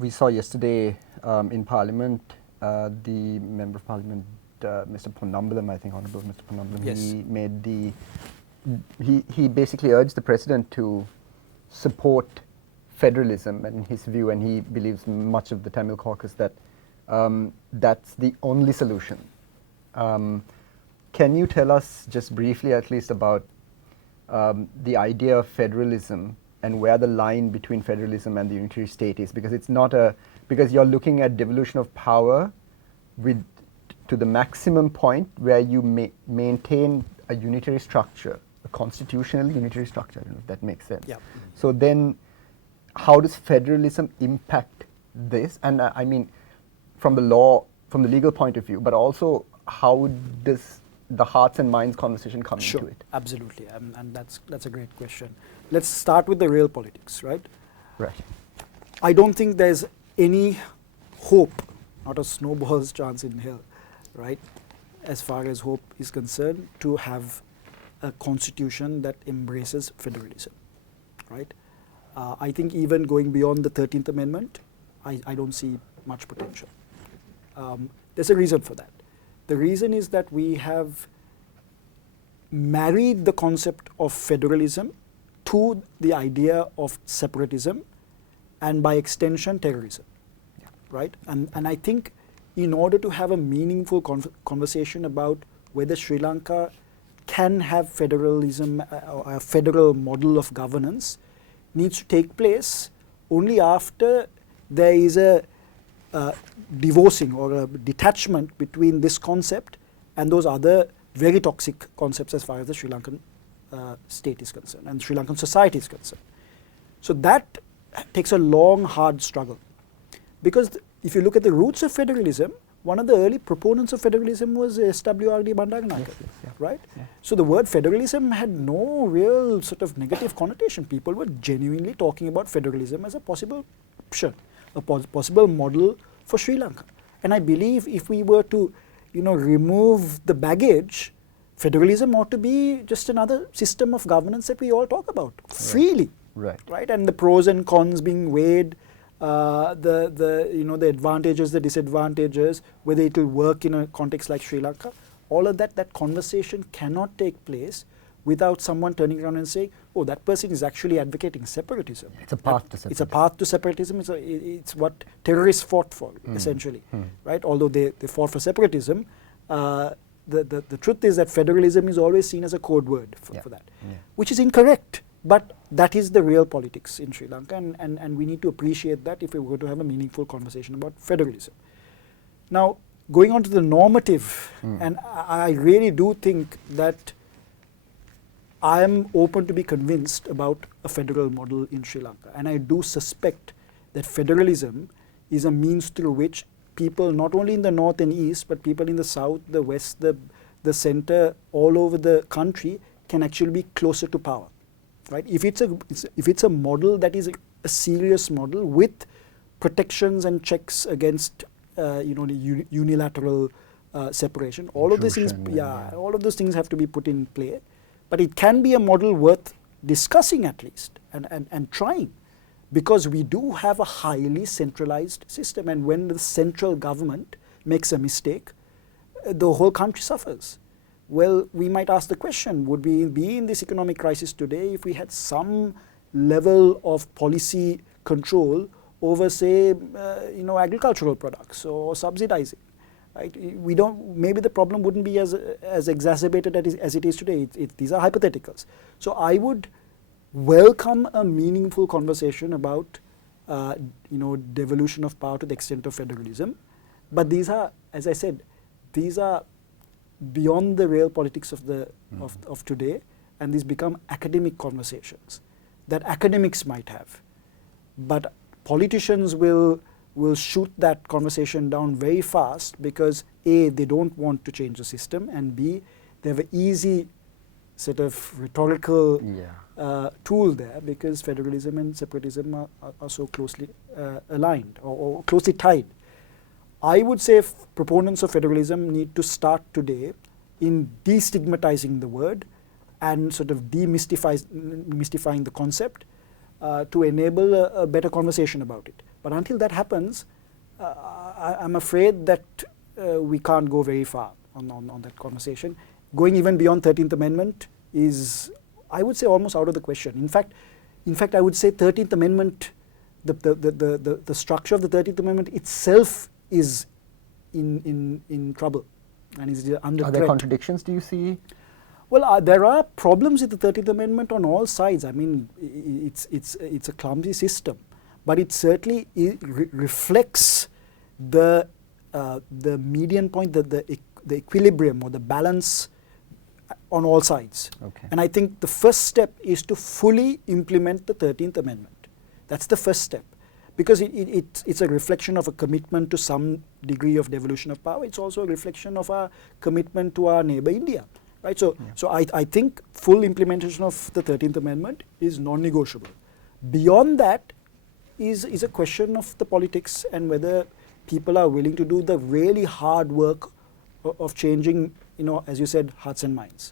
we saw yesterday in Parliament, the Member of Parliament, Mr. Ponnambalam, I think, Honourable Mr. Ponnambalam, Yes. he made he basically urged the President to support federalism, and in his view, and he believes much of the Tamil caucus, that that's the only solution. Can you tell us just briefly at least about the idea of federalism and where the line between federalism and the unitary state is? Because it's not because you're looking at devolution of power to the maximum point where you maintain a unitary structure, a constitutional unitary structure, I don't know if that makes sense. Yeah. So then how does federalism impact this? And I mean, from the legal point of view, but also how does the hearts and minds conversation come into it? Absolutely, and that's a great question. Let's start with the real politics, right? Right. I don't think there's any hope, not a snowball's chance in hell, right, as far as hope is concerned, to have a constitution that embraces federalism, right? I think even going beyond the 13th Amendment, I don't see much potential. There's a reason for that. The reason is that we have married the concept of federalism to the idea of separatism and by extension terrorism, right? And I think in order to have a meaningful conversation about whether Sri Lanka can have federalism, or a federal model of governance, needs to take place only after there is a divorcing or a detachment between this concept and those other very toxic concepts as far as the Sri Lankan state is concerned and Sri Lankan society is concerned. So that takes a long, hard struggle. Because if you look at the roots of federalism, one of the early proponents of federalism was SWRD Bandaranaike, right? Yeah. So the word federalism had no real sort of negative connotation. People were genuinely talking about federalism as a possible option, a possible model for Sri Lanka. And I believe if we were to, remove the baggage, federalism ought to be just another system of governance that we all talk about freely, right? And the pros and cons being weighed, the advantages, the disadvantages, whether it will work in a context like Sri Lanka, all of that conversation cannot take place without someone turning around and saying, oh, that person is actually advocating separatism. It's a path to separatism. It's a path to separatism. It's what terrorists fought for, essentially, right? Although they fought for separatism, the truth is that federalism is always seen as a code word for that, which is incorrect. But that is the real politics in Sri Lanka, and we need to appreciate that if we were to have a meaningful conversation about federalism. Now, going on to the normative, and I really do think that I am open to be convinced about a federal model in Sri Lanka, and I do suspect that federalism is a means through which people, not only in the north and east, but people in the south, the west, the center, all over the country can actually be closer to power. Right? If it's a model that is a serious model with protections and checks against the unilateral separation, all of these things, all of those things have to be put in play. But it can be a model worth discussing at least and trying, because we do have a highly centralized system, and when the central government makes a mistake, the whole country suffers. Well, we might ask the question, would we be in this economic crisis today if we had some level of policy control over, say, agricultural products or subsidizing? Right? Maybe the problem wouldn't be as exacerbated as it is today. These are hypotheticals. So I would welcome a meaningful conversation about, devolution of power to the extent of federalism. But these are, as I said, these are beyond the real politics of today, and these become academic conversations that academics might have. But politicians will shoot that conversation down very fast because A, they don't want to change the system, and B, they have an easy sort of rhetorical tool there because federalism and separatism are so closely aligned or closely tied. I would say proponents of federalism need to start today in destigmatizing the word and sort of demystifying the concept to enable a better conversation about it. But until that happens, I'm afraid that we can't go very far on that conversation. Going even beyond 13th Amendment is, I would say, almost out of the question. In fact, I would say 13th Amendment, the structure of the 13th Amendment itself is in trouble and is under Are threat. there contradictions, do you see? Well, there are problems with the 13th Amendment on all sides. I mean, it's a clumsy system, but it certainly reflects the median point, the equilibrium or the balance on all sides. Okay. And I think the first step is to fully implement the 13th Amendment. That's the first step, because it's a reflection of a commitment to some degree of devolution of power. It's also a reflection of our commitment to our neighbor India. Right, so I think full implementation of the 13th Amendment is non-negotiable. Beyond that is a question of the politics and whether people are willing to do the really hard work of changing, as you said, hearts and minds.